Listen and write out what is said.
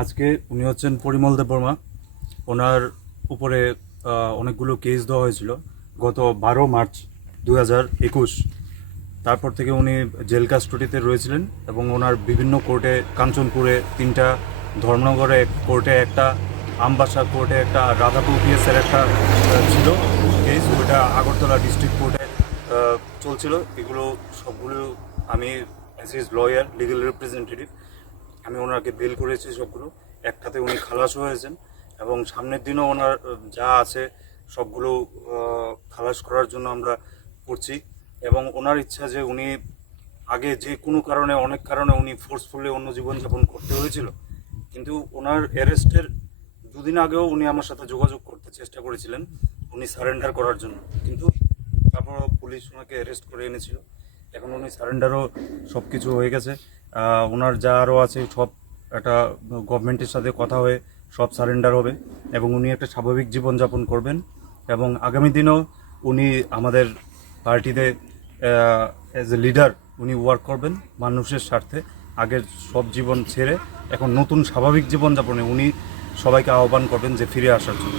আজকে উনি হচ্ছেন পরিমল দেববর্মা। ওনার উপরে অনেকগুলো কেস দেওয়া হয়েছিল গত 12 মার্চ 2021। তারপর থেকে উনি জেল কাস্টডিতে রয়েছিলেন এবং ওনার বিভিন্ন কোর্টে, কাঞ্চনপুরে 3টা, ধর্মনগরে কোর্টে একটা, আমবাসা কোর্টে একটা, রাধাপুর পিএসের একটা ছিল কেস, ওইটা আগরতলা ডিস্ট্রিক্ট কোর্টে চলছিল। এগুলো সবগুলো আমি as is lawyer, legal representative, আমি ওনাকে বেল করেছি সবগুলো। একটাতে উনি খালাস হয়েছেন এবং সামনের দিনও ওনার যা আছে সবগুলো খালাস করার জন্য আমরা করছি। এবং ওনার ইচ্ছা যে উনি আগে যে কোনো কারণে, অনেক কারণে উনি ফোর্সফুলি অন্য জীবনযাপন করতে হয়েছিল, কিন্তু ওনার অ্যারেস্টের দুদিন আগেও উনি আমার সাথে যোগাযোগ করতে চেষ্টা করেছিলেন উনি সারেন্ডার করার জন্য, কিন্তু তারপর পুলিশ ওনাকে অ্যারেস্ট করে এনেছিল। এখন উনি সারেন্ডারও সব কিছু হয়ে গেছে। ওনার যা আরও আছে সব একটা গভর্নমেন্টের সাথে কথা হয়ে সব সারেন্ডার হবে এবং উনি একটা স্বাভাবিক জীবনযাপন করবেন। এবং আগামী দিনেও উনি আমাদের পার্টিতে অ্যাজ এ লিডার উনি ওয়ার্ক করবেন মানুষের স্বার্থে। আগের সব জীবন ছেড়ে এখন নতুন স্বাভাবিক জীবনযাপনে উনি সবাইকে আহ্বান করবেন যে ফিরে আসার জন্য।